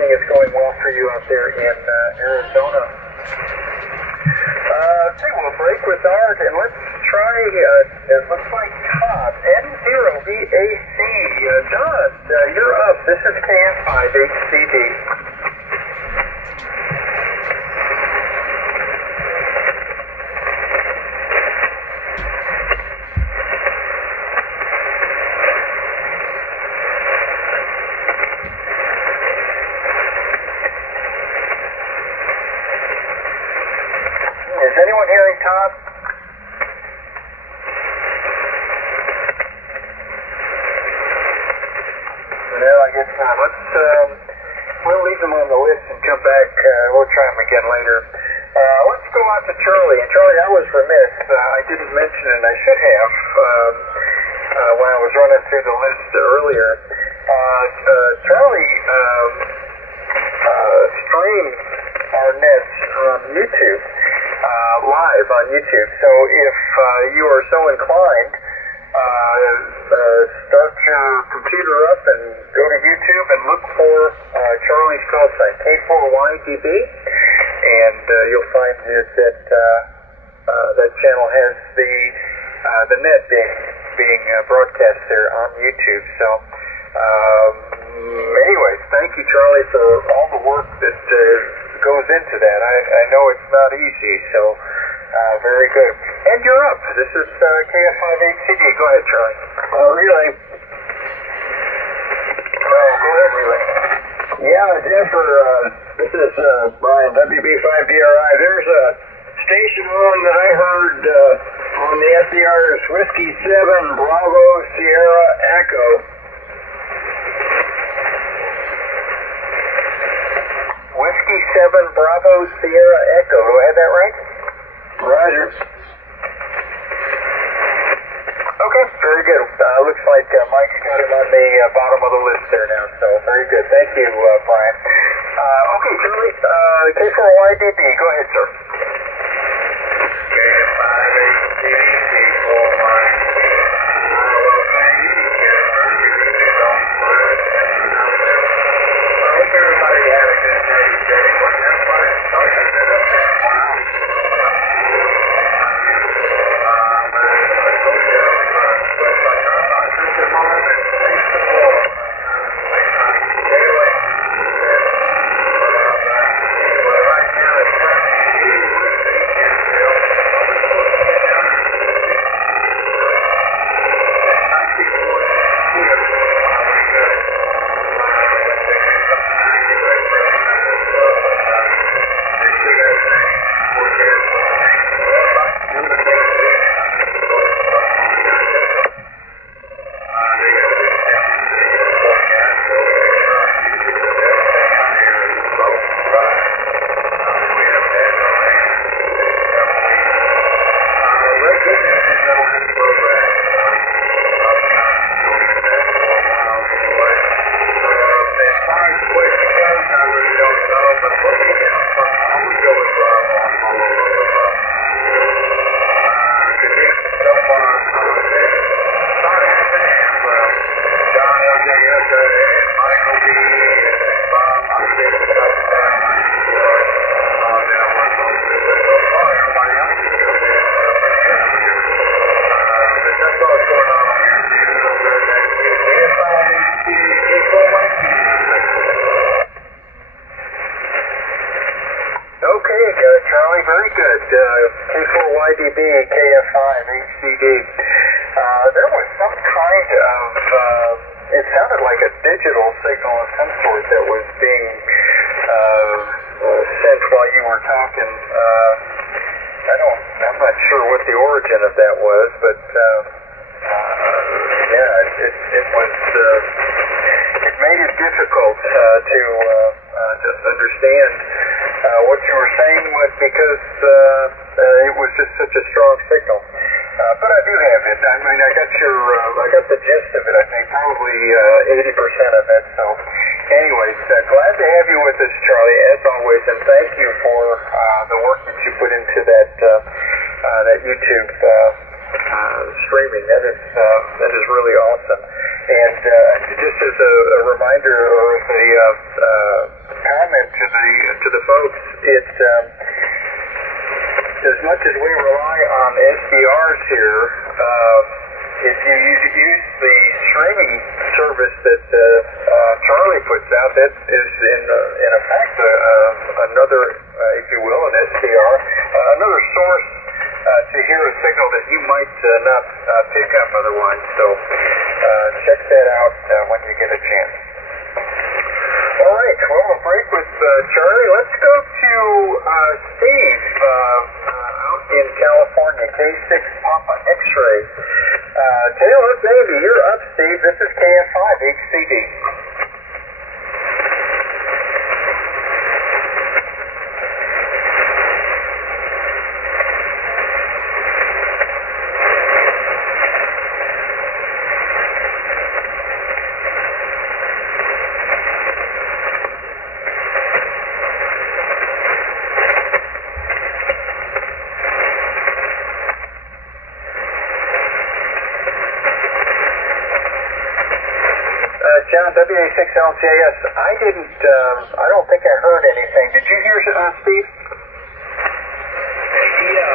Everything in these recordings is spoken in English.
everything is going well for you out there in Arizona. We'll break with Art, and let's try, it looks like Todd, N0VAC. Todd, you're up. This is KF5HCD. Is anyone hearing Todd? No, I guess not. We'll leave them on the list and come back. We'll try them again later. Let's go out to Charlie. And Charlie, I was remiss. I didn't mention it, and I should have when I was running through the list earlier. Charlie streams our nets on YouTube. Live on YouTube. So if you are so inclined, start your computer up and go to YouTube and look for Charlie's call sign, K4YDB, and you'll find that that channel has the net being broadcast there on YouTube. So anyways, thank you, Charlie, for all the work that goes into that. I know it's not easy, so very good. And you're up. This is KF5HCD. Go ahead, Charlie. Relay. Go ahead, Relay. Yeah, Jennifer, this is Brian, WB5DRI. There's a station on that I heard on the SDR's Whiskey 7 Bravo Sierra Echo. Whiskey 7 Bravo Sierra Echo. Do I have that right? Roger. Okay, very good. Looks like Mike's got him on the bottom of the list there now, so very good. Thank you, Brian. Okay, Charlie, K4YDB, go ahead, sir. KF5HCD, K4YDB. I hope everybody had a good day today. Wasn't that fun? Charlie, very good. K4YDB, KF5HCD. There was some kind of, it sounded like a digital signal of some sort that was being sent while you were talking. I'm not sure what the origin of that was, but yeah, it was, it made it difficult to understand what you were saying because it was just such a strong signal. But I do have it. I mean, I got the gist of it. I think probably 80% of it. So, anyways, glad to have you with us, Charlie, as always, and thank you for the work that you put into that YouTube streaming. That is really awesome. And just as a reminder, or as a comment to the folks. It's as much as we rely on SDRs here. If you use the streaming service that Charlie puts out, that is in effect another, if you will, an SDR, another source to hear a signal that you might not pick up otherwise. So check that out when you get a chance. All right, well, we'll break with Charlie. Let's go to Steve out in California, K6 Papa X-Ray. Tail up, baby. You're up, Steve. This is KF5 HCD. John, WA6LJS, I don't think I heard anything. Did you hear, Steve? Yeah.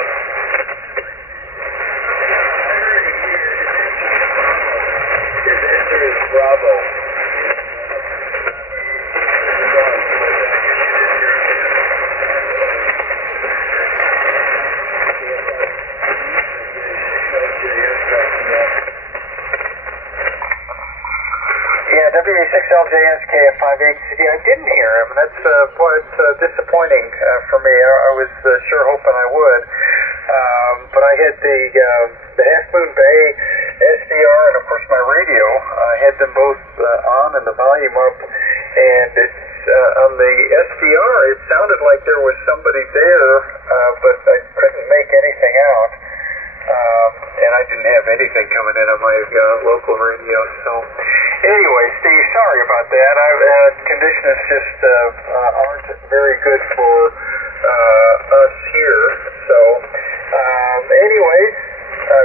His answer is Bravo. Yeah, WA6LJS KF5HCD. I didn't hear him. That's disappointing for me. I was sure hoping I would. But I had the Half Moon Bay SDR and, of course, my radio. I had them both on and the volume up. And it's on the SDR, it sounded like there was somebody there, but I couldn't make anything out. And I didn't have anything coming in on my local radio. So anyway, Steve, sorry about that. Conditions just aren't very good for us here. So anyways,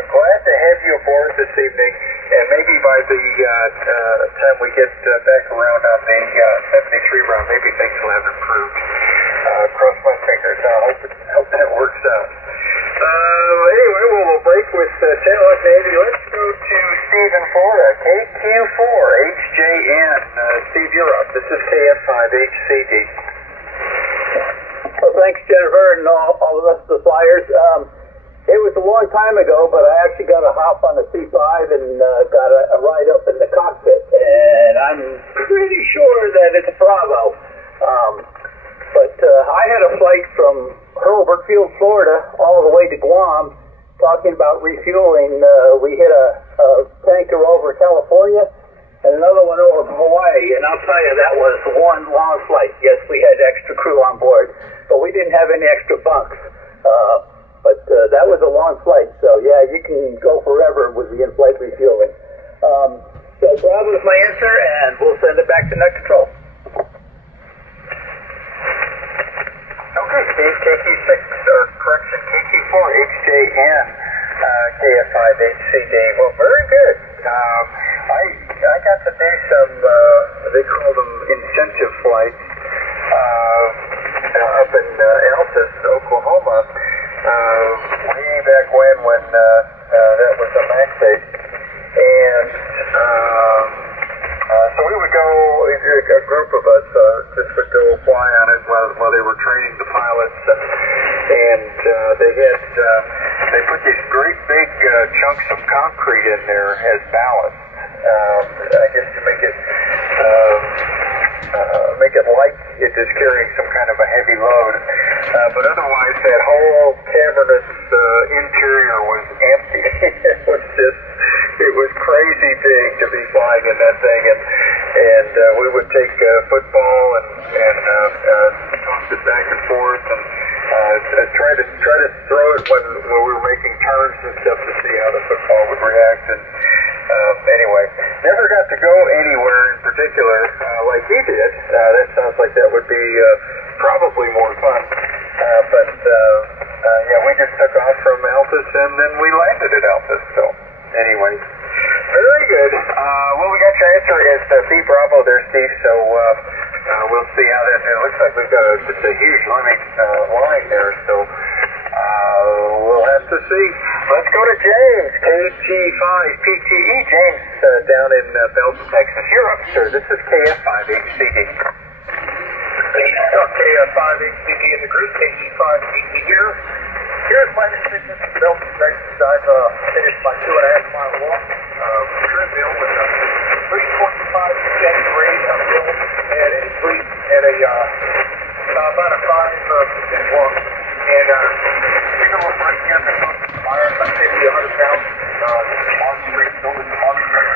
glad to have you aboard this evening. And maybe by the time we get back around on the 73 round, maybe things will have improved. Cross my fingers. I hope that works out. Anyway, we'll break with Taylor Navy. Let's go to Steve in Florida, KQ4HJN. Steve, you're up. This is KF5HCD. Well, thanks, Jennifer, and all the rest of the flyers. It was a long time ago, but I actually got a hop on the C5 and got a ride up in the cockpit, and I'm pretty sure that it's Bravo. But I had a flight from Hurlburt Field, Florida, all the way to Guam, talking about refueling. We hit a tanker over California and another one over Hawaii, and I'll tell you, that was one long flight. Yes, we had extra crew on board, but we didn't have any extra bunks. But that was a long flight, so yeah, you can go forever with the in-flight refueling. So Bravo is my answer, and we'll send it back to net control. Okay, Steve, KQ4HJN, KF5HCD. Well, very good. I got to do some, they call them incentive flights, up in Altus, Oklahoma, way back when that was a MAX base. And so we would go, a group of us just would go fly on it while they were training the pilots, and they put these great big chunks of concrete in there as ballast, I guess to make it like it is carrying some kind of a heavy load, but otherwise that whole cavernous interior was empty. It was crazy big to be flying in that thing, and we would take football and toss it back and forth and try to throw it when we were making turns and stuff to see how the football would react. And anyway, never got to go anywhere in particular like he did. That sounds like that would be probably more fun. But yeah, we just took off from Altus and then we landed at Altus. So anyway, very good. Well, we got your answer. It's B Bravo there, Steve. So we'll we'll see how that. It looks like we've got just a huge line there, so we'll have to see. Let's go to James, KG5PTE. James, down in Belton, Texas. You're up, sir. This is KF5HCD. KF5HCD in the group, KG5PTE here. Here's my decision in Belton, Texas. I've finished my 2.5 mile walk, treadmill with a 3.5% rate of hill and a sleep and about a 5% walk. And take a look right here. I'm maybe 100 pounds on street, over the on street.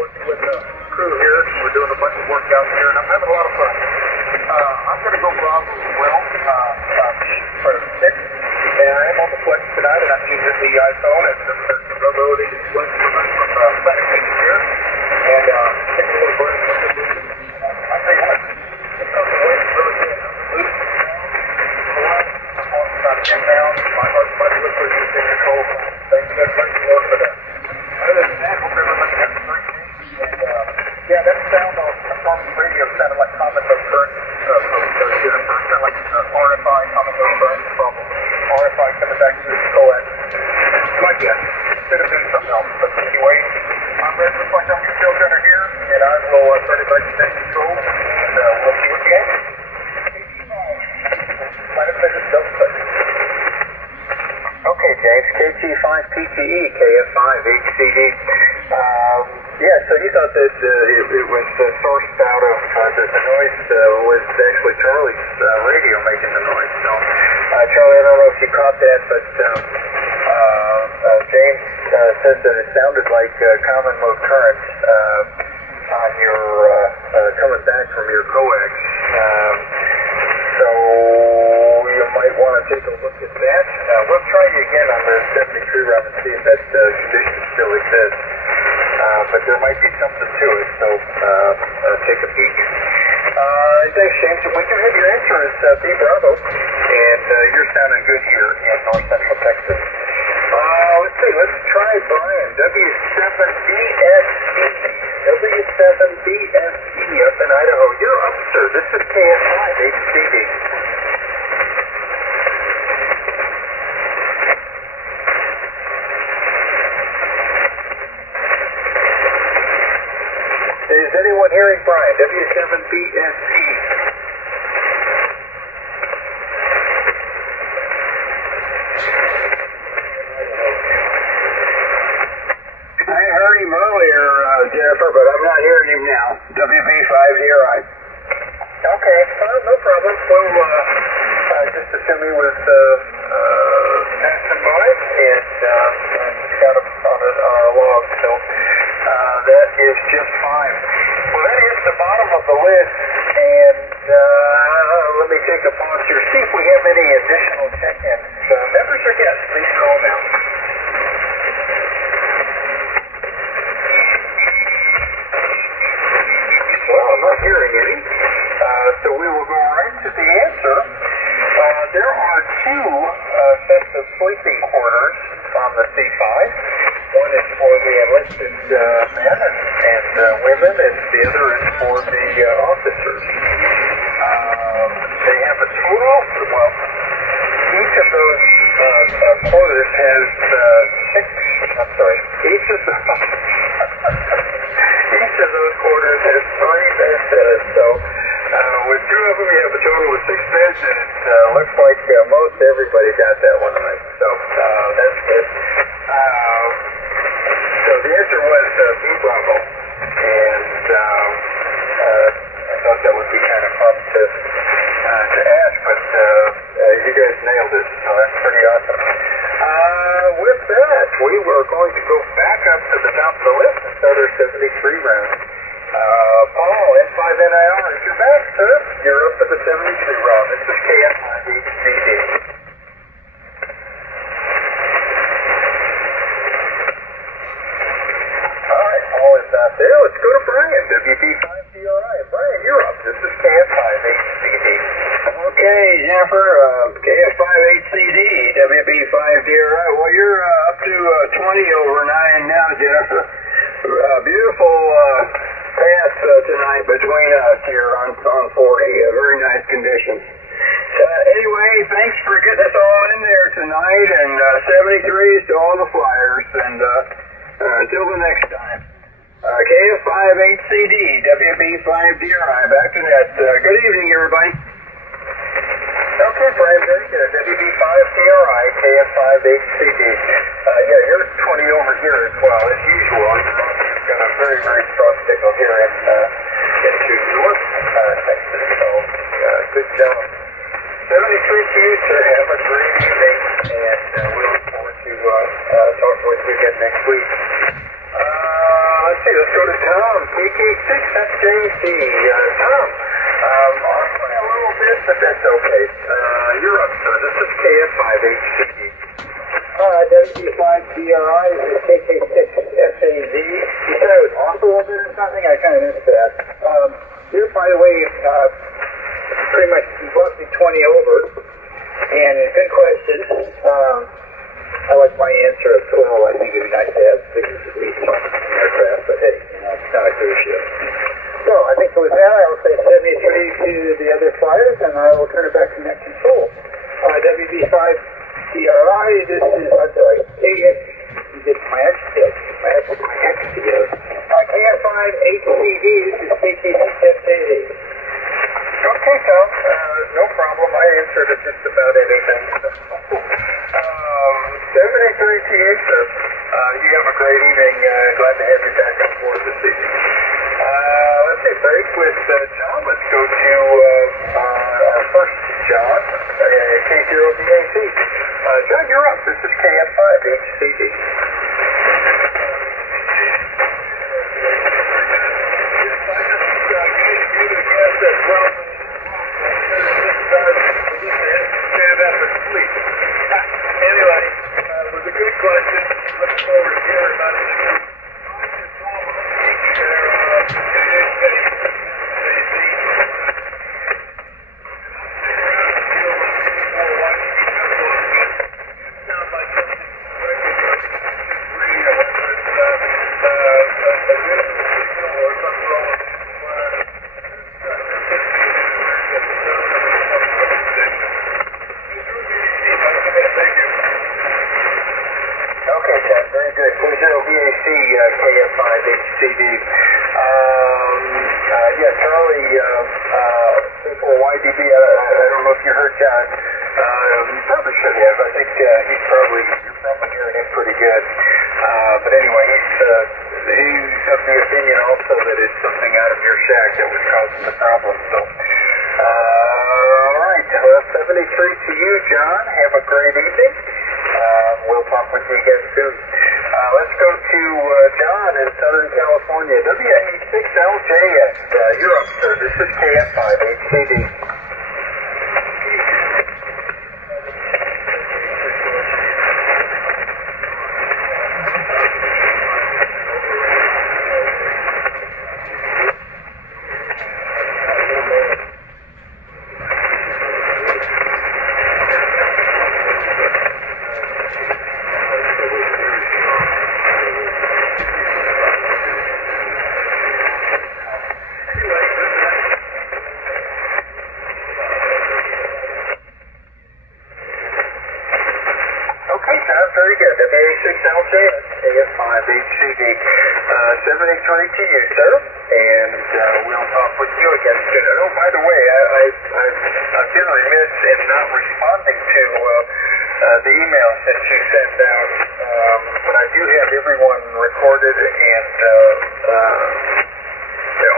Working with the crew here. We're doing a bunch of workouts here, and I'm having a lot of fun. I'm going to go Bravo as well, for 6. And I am on the Flex tonight, and I'm using the iPhone and the ability to flex from Planet here. And take a little break from the movie. I'll tell you what, it's something really good. About 10 pounds. My heart, my liquid is in control. Thank you Lord for that. Other than that, hope everybody has a great day. And yeah, that sound on radio sounded like common no current. Sounded like RFI common no current from RFI coming back to the coax. My guess. Could have been something else. But anyway, I'm ready to punch on your filter here, and I will turn it back to state control, and we'll see what you get. Okay, James, KG5PTE, KF5HCD. Yeah, so you thought that it was sourced out of the noise was actually Charlie's radio making the noise. So, Charlie, I don't know if you caught that, but James said that it sounded like common mode current on your coming back from your coax. So you might want to take a look at that. We'll try you again on the 73 round and see if that condition still exists. But there might be something to it, so take a peek. Thanks, James. We do have your answer is B Bravo, and you're sounding good here in North Central Texas. Let's see. Let's try Brian. W7BSE. W7BSE up in Idaho. You're up, sir. This is KF5HCD. Is anyone hearing Brian? W7BSE. I heard him earlier, Jennifer, but I'm not hearing him now. WB5DRI. Okay, no problem. We'll just assume he was passing by, and got him on our log, so that is just fine. Well, that is the bottom of the list, and let me take a pause here, see if we have any additional check-ins. Members or guests, please call now. Well, I'm not hearing any, so we will go right to the answer. There are 2 sets of sleeping quarters on the C5. One is for the enlisted men and women, and the other is for the officers. They have a total, well, each of those quarters has 6, I'm sorry, each of those quarters has 3 beds, so with 2 of them you have a total of 6 beds, and it looks like most everybody got that one right, so that's good. So the answer was B Bravo, and I thought that would be kind of fun to ask, but you guys nailed it, so that's pretty awesome. With that, we were going to go back up to the top of the list and start our 73 round. Paul, N5NIR, if you're back, sir, you're up to the 73 round. This is KF5HCD. Alright, Paul is not there. Let's go to Brian, WB5DRI. Brian, you're up. This is KF5HCD. Okay, Jennifer, KF5HCD, WB5DRI. Well, you're up to 20 over 9 now, Jennifer. Beautiful pass tonight between us here on very nice conditions. Anyway, thanks for getting us all in there tonight, and 73s to all the flyers, and until the next time. KF5HCD, WB5DRI, back to net. Good evening, everybody. Okay, Brian, very good. WB5DRI, KF5HCD. Yeah, you're 20 over here as well, as usual. You've got a very, very strong signal here into North Texas, so good job. 73 to you, sir. Have a great evening, and we look forward to talking with you again next week. Let's see, let's go to Tom, KK6FJC. Tom, off by a little bit, but that's okay. You're up, sir. This is KF5HCD. WB5DRI is KK6FAZ. You said it was off a little bit or something? I kind of missed that. You're, by the way, pretty much roughly 20 over. And good question. I like my answer of 12. I think it'd be nice to have 6 at least on an aircraft, but hey, it's not a cruise ship. So I think with that, I will say 73 to the other flyers, and I will turn it back to net control. WB5DRI, this is, I'm sorry, you did my X together. KF5HCD, this is KK6FAZ. Okay, Tom. No problem. I answered it just about anything. 73TA, sir. You have a great evening. Glad to have you back on board this evening. Let's see, break with John. Let's go to our first John, K0BAC. John, you're up. This is KF5HCD. Anyway, it was a good question. Looking forward to hearing about it. Very good. K0BAC, KF5HCD. Yeah, Charlie, 34YDB, I don't know if you heard John. You probably should have. I think you're probably hearing him pretty good. But anyway, he's of the opinion also that it's something out of your shack that was causing the problem. So, all right, 73 to you, John. Have a great evening. We'll talk with you again soon. Let's go to John in Southern California. WA6LJS. You're up, sir. This is KF5HCD. Very good. WA6LJS, KF5HCD. 73 to you, sir. And we'll talk with you again soon. Oh, by the way, I've been remiss in not responding to the emails that you sent out. But I do have everyone recorded, and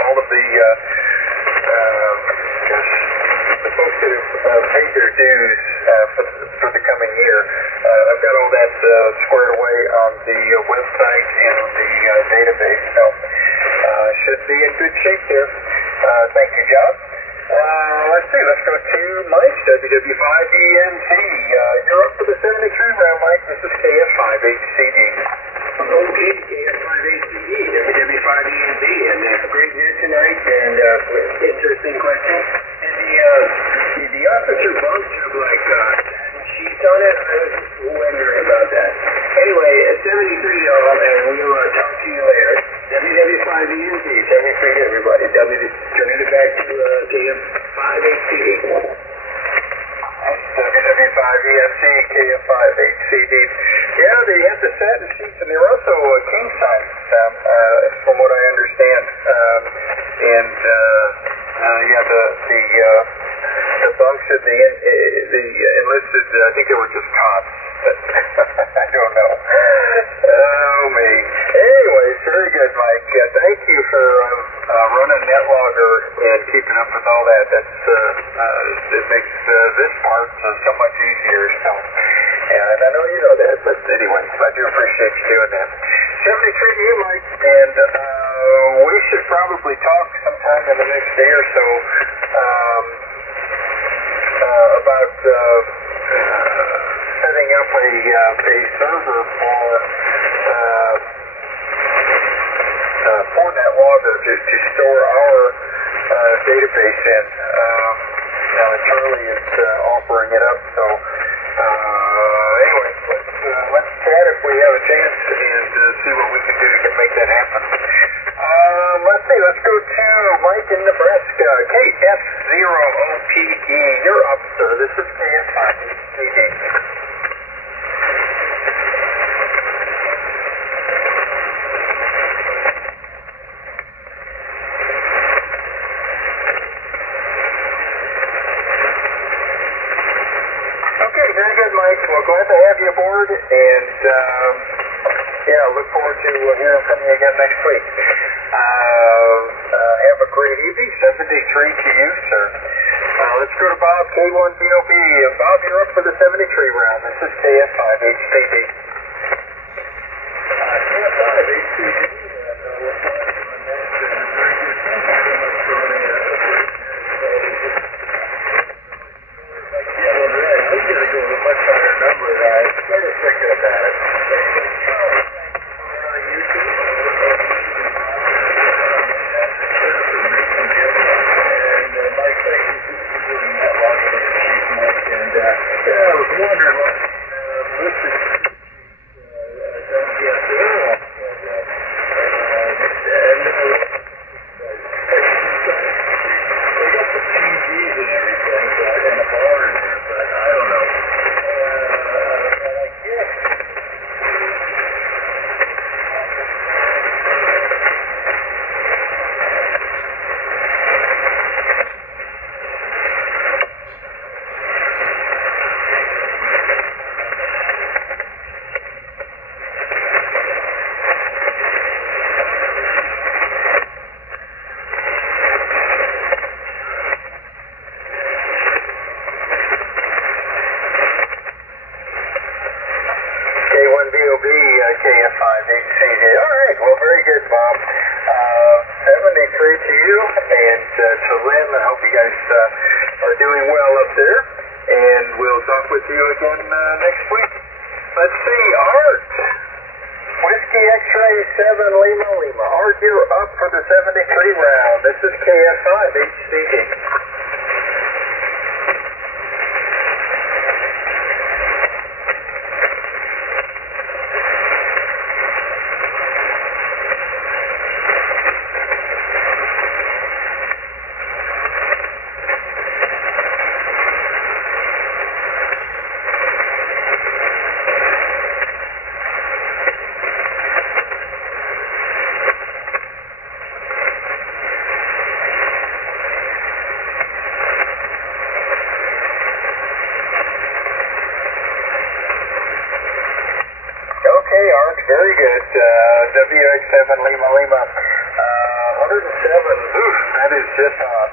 all of the folks that have paid their dues for the coming year. I've got all that squared away on the website and on the database, so should be in good shape there. Thank you, John. Let's see, let's go to Mike, WW5ENT. You're up for the 73 round, Mike. This is KF5HCD. Okay, KF5HCD, WW5ENT, and great news tonight, and interesting question. And the officer bunk job, like, sheets on it, I was just wondering about that. Anyway, 73 y'all, and we'll talk to you later. WW5ENT, 73 to everybody. Turning it back to KF. the bunks in the enlisted, I think they were just cots. I don't know. Oh, me. Anyways, very good, Mike. Thank you for running NetLogger and keeping up with all that. It makes this part so much easier. So, and I know you know that, but anyway, I do appreciate you doing that. 73 to you, Mike, and we should probably talk sometime in the next day or so about setting up a server for NetLogger to store our database in. Charlie is offering it up, so anyway, let's chat if we have a chance and see what we can do to make that happen. Let's see, let's go to Mike in Nebraska. KF0OPE, you're up, sir. This is KF5HCD. Okay, very good, Mike. Well, glad to have you aboard, and yeah, look forward to hearing from you again next week. Have a great evening. 73 to you, sir. Let's go to Bob, K1BOB. Bob, you're up for the 73 round. This is KF5HCD. KF5HCD. KF5HCD. All right, well, very good, Bob. 73 to you, and to Lynn. I hope you guys are doing well up there, and we'll talk with you again next week. Let's see, Art. Whiskey X-Ray 7 Lima Lima. Art, you're up for the 73 round. This is KF5HCD. Very good. WX7 Lima Lima. 107. Oof, that is just hot.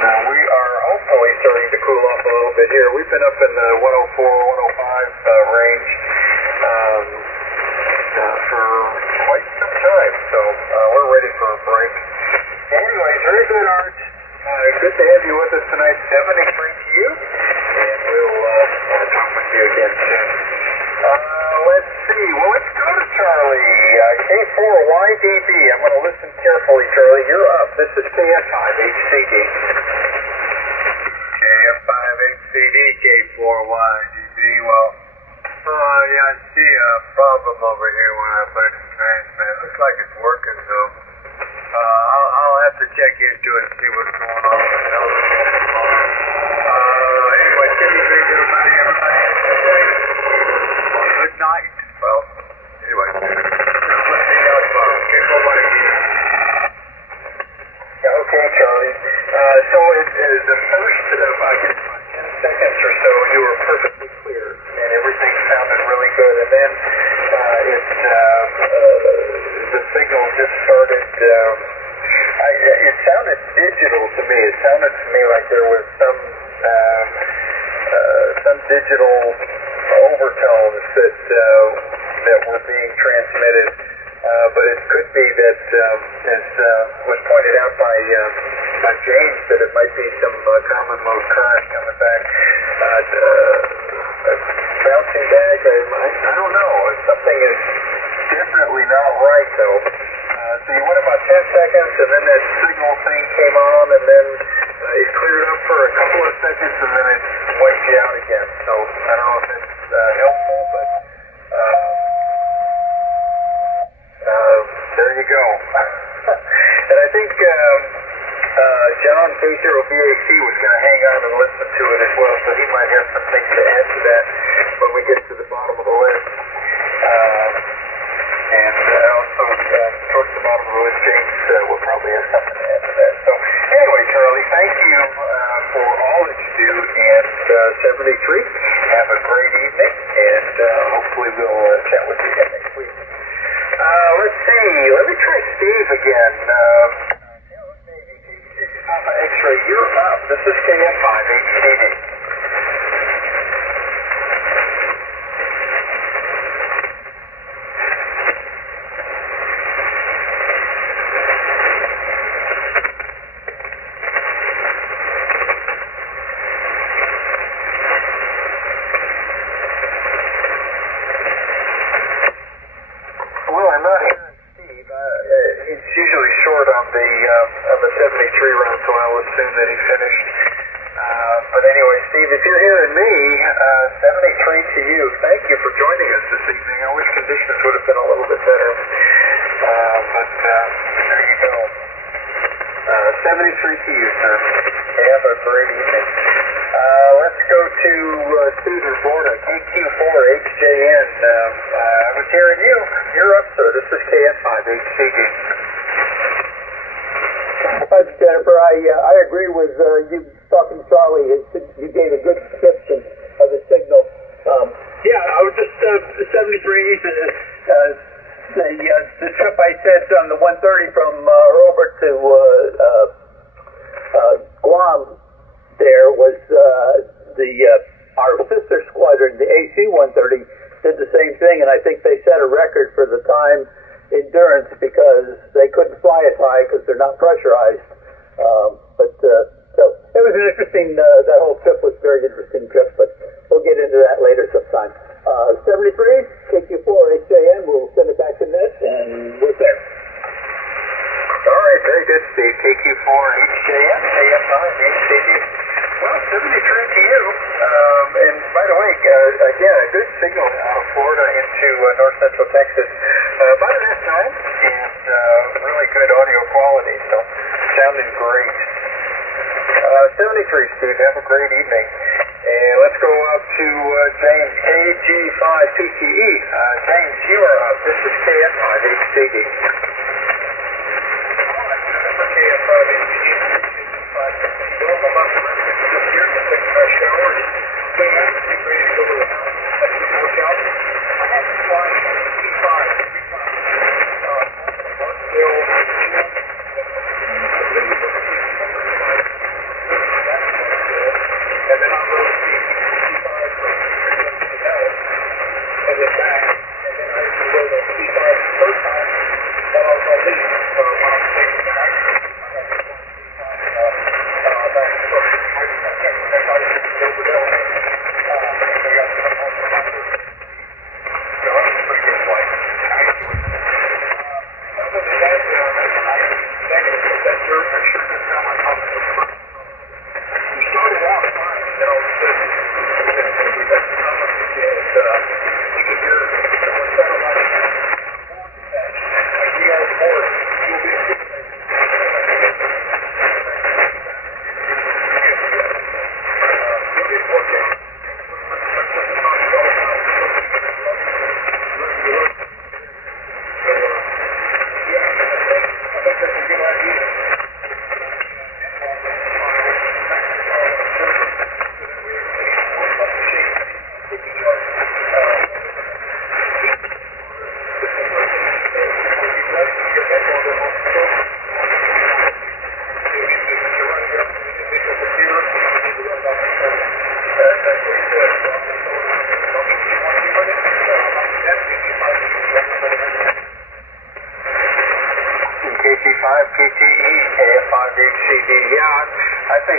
Now we are hopefully starting to cool off a little bit here. We've been up in the 104, 105 range for quite some time, so we're ready for a break. Anyways, very good, Art. Good to have you with us tonight. 73 to you, and we'll talk with you again soon. Let's see. Well, let's go to Charlie. K4YDB. I'm going to listen carefully, Charlie. You're up. This is KF5HCD. KF5HCD, K4YDB. Well, yeah, I see a problem over here when I put it in transmit. Looks like it's working, though. I'll have to check into it and see what's going on with the anyway, 73 to everybody. Good night. Well, anyway, let's see how it's going. Okay, Charlie. So the first, I guess, 10 seconds or so, you were perfectly clear, and everything sounded really good. And then the signal just started. It sounded digital to me. It sounded to me like there was some digital overtones that were being transmitted. But it could be that, as was pointed out by James, that it might be some common mode current coming back. Bouncing back, I don't know. Something is definitely not right, though. So you went about 10 seconds, and then that signal thing came on, and then it cleared up for a couple of seconds, and then it wiped you out again. So I don't know if it's helpful, but there you go. And I think John K0BAC was going to hang on and listen to it as well, so he might have some things to add to that when we get to the bottom of the list. And also, towards the bottom of the list, James will probably have something to add to that. So, anyway, Charlie, thank you for all that you do. And 73, have a great evening, and hopefully we'll chat with you again next week. Let's see. Let me try Steve again. X-ray, you're up. This is KF5 HCD. He's usually short on the 73 run, so I'll assume that he finished. But anyway, Steve, if you're hearing me, 73 to you. Thank you for joining us this evening. I wish conditions would have been a little bit better. But there you go. 73 to you, sir. Have a great evening. Let's go to Cedar, Florida, KQ4HJN. I was hearing you. You're up, sir. This is KF5HCD. Hi, Jennifer. I agree with you talking to Charlie. You gave a good description of the signal. Yeah, I was just 73. The trip I said on the 130 from Robert to Guam there was our sister squadron, the AC-130, did the same thing, and I think they set a record for the time endurance because they couldn't fly as high because they're not pressurized. So it was an interesting, that whole trip was a very interesting trip, but we'll get into that later sometime. 73, KQ4HJN, we'll send it back to Ned, and we're there. All right, very good, Steve. KQ4HJN, KF5HCD. Well, 73 to you. And by the way, again, a good signal out of Florida into north central Texas. About an F9 and really good audio quality, so sounding great. 73, Steve. Have a great evening. And let's go up to James, KG5PTE. James, you are up. This is KF5HCD. Welcome up. Just here to take a shower. Clean up. Get ready to go to the house. That's your workout. I had to fly T5 3 times. And then I'll go to T5 from the house. And then back. And then I can go to T5 the third time while I was on leave. So while I'm taking back, I have to go to T5.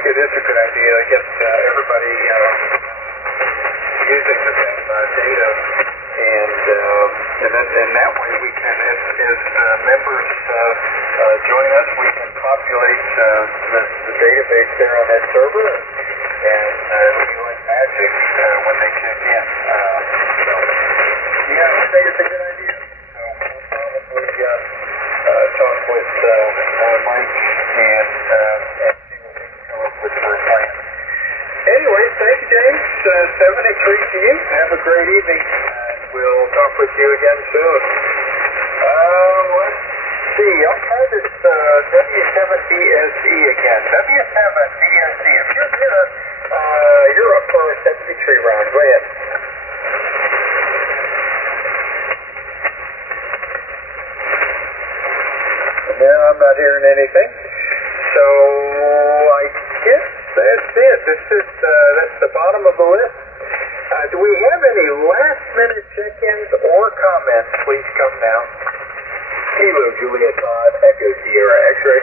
it is a good idea to get everybody using the same data, and that way we can, as members join us, we can populate the database there on that server and do like magic when they check in. So, yeah, I think it's a good idea. So we'll probably talk with Mike and see what we can come up with for a plan. Anyway, thank you, James. 73 to you. Have a great evening. We'll talk with you again soon. Let's see. I'll try this W7BSE again. W7BSE. If you're here, you're up for a 73 round. Go ahead. And now I'm not hearing anything. So I guess that's it. That's the bottom of the list. Do we have any last-minute check-ins or comments? Please come now. Kilo Juliet 5, Echo Sierra X-ray.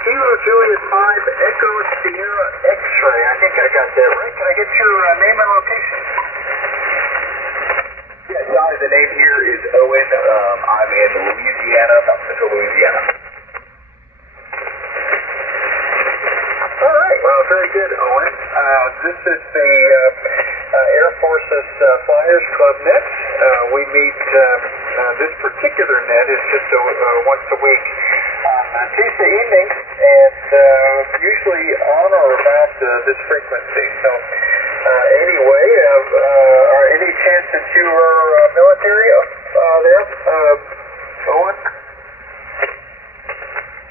Kilo Juliet 5, Echo Sierra X-ray. I think I got that right. Can I get your name and location? Yes, the name here is Owen. I'm in Louisiana, South Central Louisiana. All right. Well, very good, Owen. This is the Air Force's Flyers Club net. We meet, this particular net is just once a week on Tuesday evening, and usually on or about this frequency. So, anyway, any chance that you are military there, Owen?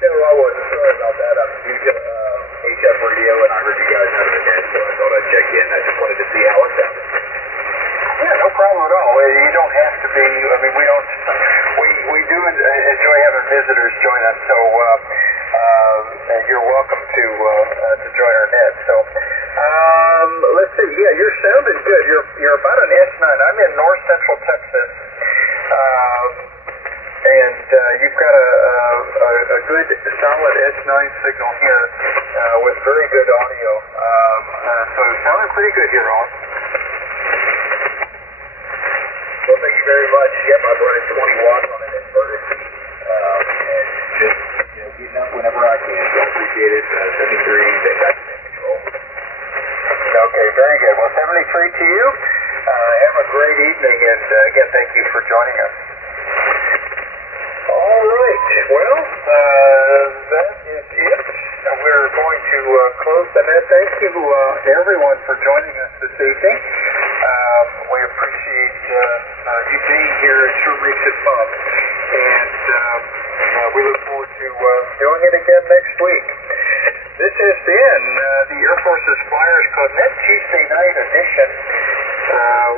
No, I wasn't. Sorry about that. I'm new to HF Radio, and I heard you guys out of the net, so I thought I'd check in. I just wanted to see how it sounded. Yeah, no problem at all. You don't have to be. I mean, we do enjoy having visitors join us, so you're welcome to join our net. So let's see. Yeah, you're sounding good. You're about an S9. I'm in north central Texas. And you've got a good, solid S9 signal here with very good audio. So it's sounding pretty good here, Owen. Well, thank you very much. Yep, I'm running 20 watts on an inverter. And just getting up whenever I can. So I appreciate it. 73, that's in control. Okay, very good. Well, 73 to you. Have a great evening, and again, thank you for joining us. All right. Well, that is it. We're going to close the net. Thank you, everyone, for joining us this evening. We appreciate you being here. It sure makes it fun. And we look forward to doing it again next week. This has been the Air Force's Flyers Club Net Tuesday night edition.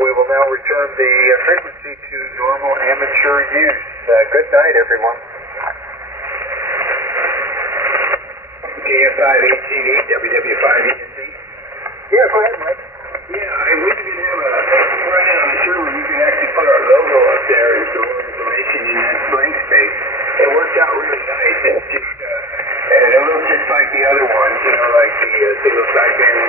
We will now return the frequency to normal amateur use. Good night, everyone. KF5HCD, WW5ENC. Yeah, go ahead, Mike. Yeah, and we can have right now on the server, we can actually put our logo up there and store information in that blank space. It worked out really nice. It's just, and it looks just like the other ones, like the single sideband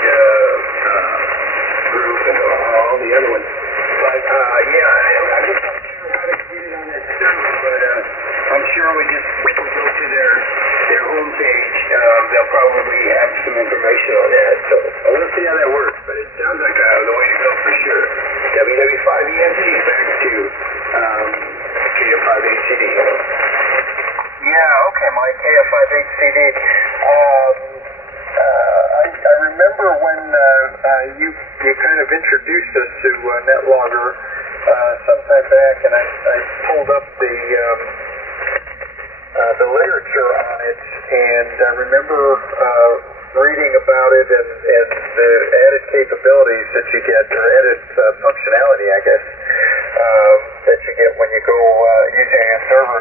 group and all the other ones. But, yeah, I'm just not sure how to get it on that server, but I'm sure we go to their homepage, they'll probably have some information on that. So we'll see how that works, but it sounds like the way to go for sure. WW5ENC back to KF5HCD. Yeah, okay, Mike, KF5HCD. I remember when you kind of introduced us to NetLogger sometime back, and I pulled up the literature on it, and I remember reading about it and the added capabilities that you get, or added functionality, I guess, that you get when you go using a server.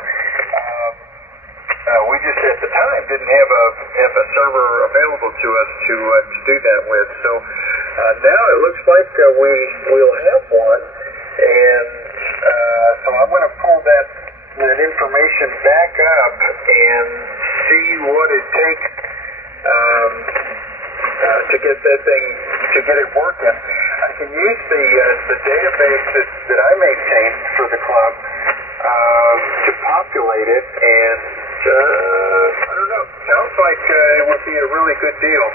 We just at the time didn't have a server available to us to do that with. So now it looks like we'll have one, and so I'm going to pull that that information back up and see what it takes to get that thing, to get it working. I can use the database that I maintain for the club to populate it, and I don't know, sounds like it would be a really good deal.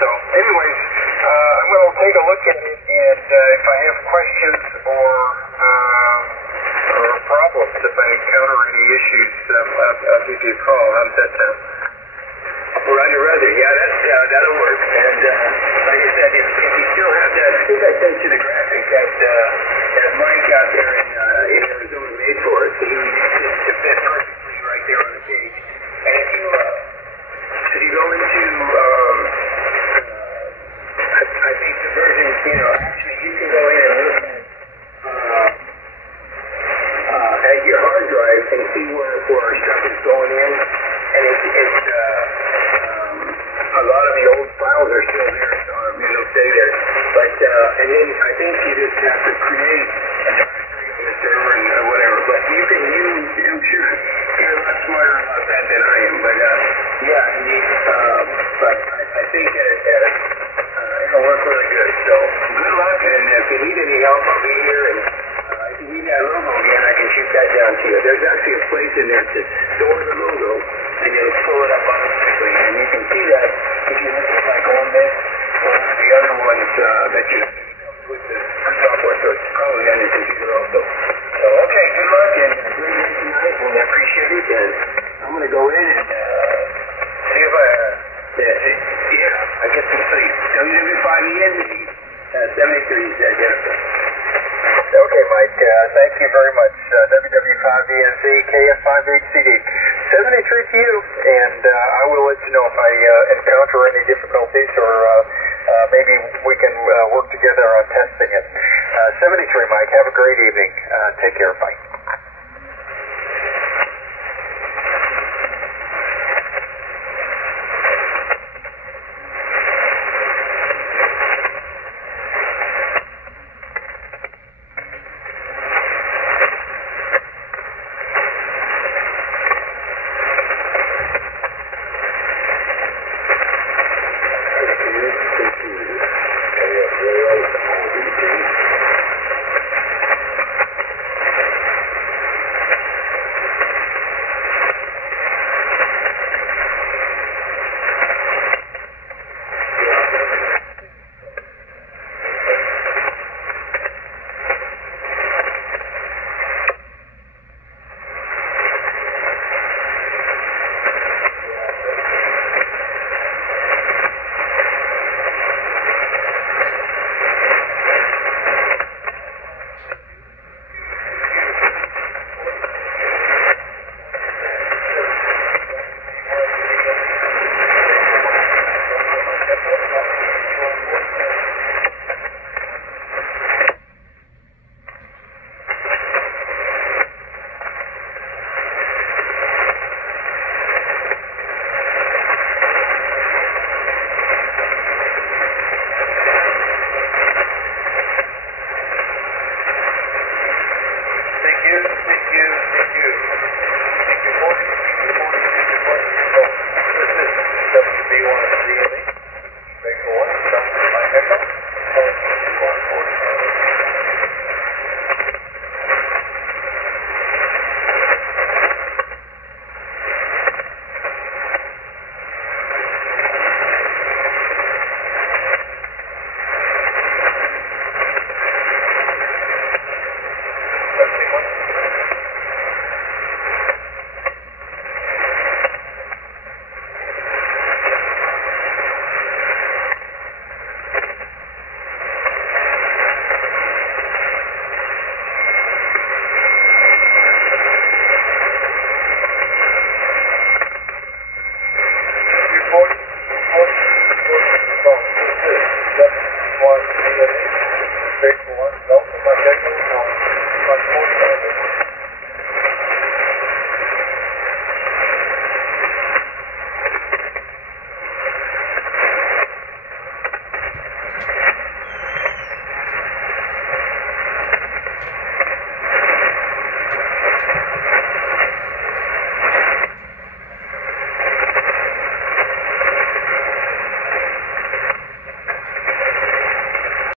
So anyways, I'm going to take a look at it, and if I have questions or problems, if I encounter any issues, I'll give you a call. How does that sound? Roger. Yeah, that'll work. And like I said, if you still have that, I think I sent you the graphic that Mike out there in Arizona made for us. He to fit perfectly right there on the page. And if you go into, I think the version, actually you can go in and look at your hard drive and see where stuff is going in. And it's a lot of the old files are still there, so it'll stay there. But and then I think you just have to create a directory on the server and whatever. But you can use, I'm sure you're a lot smarter about that than I am. But yeah, I mean, but I think that it'll work really good. So good luck, and if you need any help, I'll be here. And if you need that logo again, I can shoot that down to you. There's actually a place in there to store the logo, and you'll pull it up automatically. And you can see that if you look at like Ole Miss or the other ones that you with the software, so it's probably on your computer also. So okay, good luck and great night tonight, and I appreciate it. And I'm going to go in and see if I get some sleep. WW5ENZ 73 said Jennifer. Okay, Mike, thank you very much. WW5ENZ, KF5HCD. 73 to you, and I will let you know if I encounter any difficulties, or maybe we can work together on testing it. 73, Mike, have a great evening. Take care, bye.